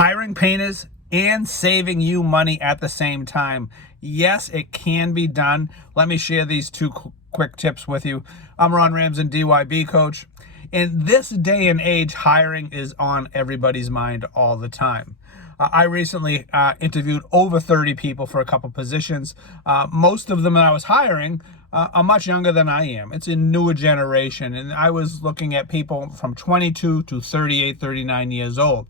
hiring painters and saving you money at the same time. Yes, it can be done. Let me share these two quick tips with you. I'm Ron Ramsden, DYB coach. In this day and age, hiring is on everybody's mind all the time. I recently interviewed over 30 people for a couple positions. Most of them that I was hiring are much younger than I am. It's a newer generation, and I was looking at people from 22 to 38, 39 years old.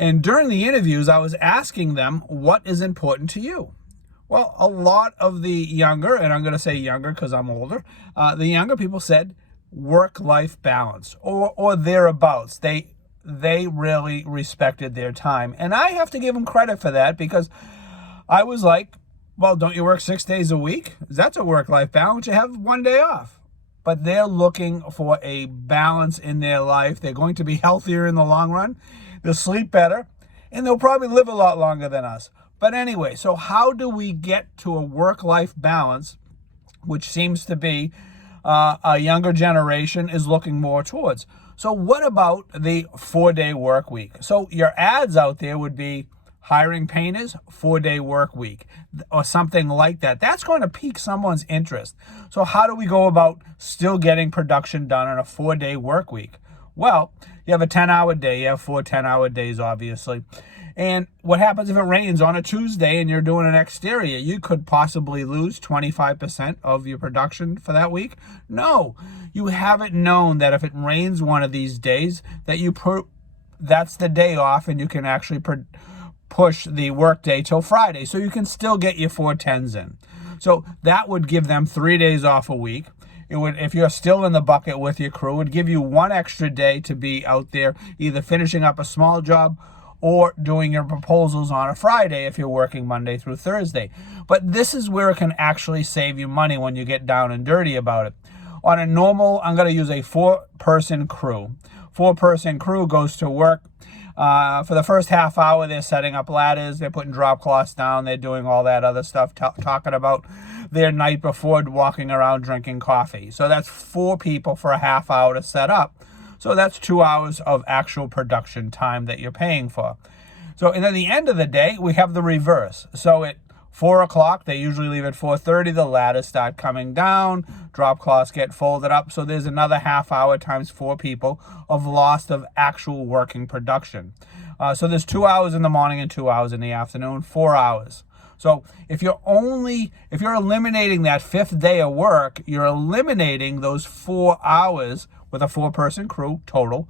And during the interviews, I was asking them, what is important to you? Well, a lot of the younger, and I'm going to say younger because I'm older, the younger people said work-life balance or thereabouts. They really respected their time. And I have to give them credit for that, because I was like, well, don't you work 6 days a week? That's a work-life balance. You have one day off. But they're looking for a balance in their life. They're going to be healthier in the long run. They'll sleep better, and they'll probably live a lot longer than us. But anyway, so how do we get to a work-life balance, which seems to be a younger generation is looking more towards? So what about the 4-day work week? So your ads out there would be hiring painters, 4-day work week, or something like that. That's going to pique someone's interest. So how do we go about still getting production done on a 4-day work week? Well, you have a 10-hour day. You have 4 10-hour days, obviously. And what happens if it rains on a Tuesday and you're doing an exterior? You could possibly lose 25% of your production for that week. No, you have it known that if it rains one of these days, that that's the day off, and you can actually push the work day till Friday, so you can still get your 410s in. So that would give them 3 days off a week. It would, if you're still in the bucket with your crew, it would give you 1 extra day to be out there either finishing up a small job or doing your proposals on a Friday if you're working Monday through Thursday. But this is where it can actually save you money when you get down and dirty about it. On a normal, I'm going to use a 4-person crew. 4-person crew goes to work. For the first half hour, they're setting up ladders, they're putting drop cloths down, they're doing all that other stuff, talking about their night before, walking around drinking coffee. So that's 4 people for a half hour to set up. So that's 2 hours of actual production time that you're paying for. So, and at the end of the day, we have the reverse. So at 4 o'clock, they usually leave at 4:30, the ladders start coming down, drop cloths get folded up. So there's another half hour times 4 people of loss of actual working production. So there's 2 hours in the morning and 2 hours in the afternoon, 4 hours. So if you're eliminating that 5th day of work, you're eliminating those 4 hours with a 4-person crew total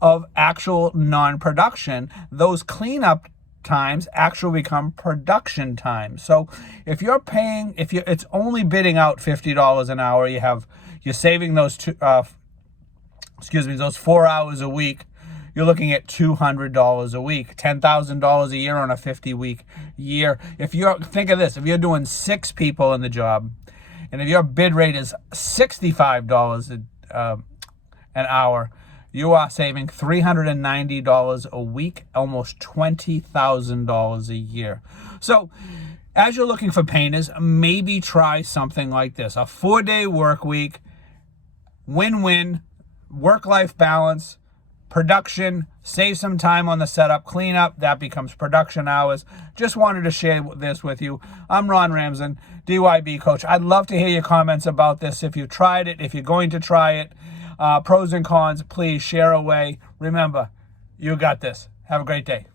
of actual non-production. Those cleanup times actually become production time. So if you're paying, it's only bidding out $50 an hour, you're saving those those 4 hours a week. You're looking at $200 a week, $10,000 a year on a 50-week year. Think of this, if you're doing 6 people in the job, and if your bid rate is $65 an hour, you are saving $390 a week, almost $20,000 a year. So as you're looking for painters, maybe try something like this, a 4-day work week, win-win, work-life balance, production, save some time on the setup, cleanup, that becomes production hours. Just wanted to share this with you. I'm Ron Ramsden, DYB coach. I'd love to hear your comments about this. If you tried it, if you're going to try it, pros and cons, please share away. Remember, you got this. Have a great day.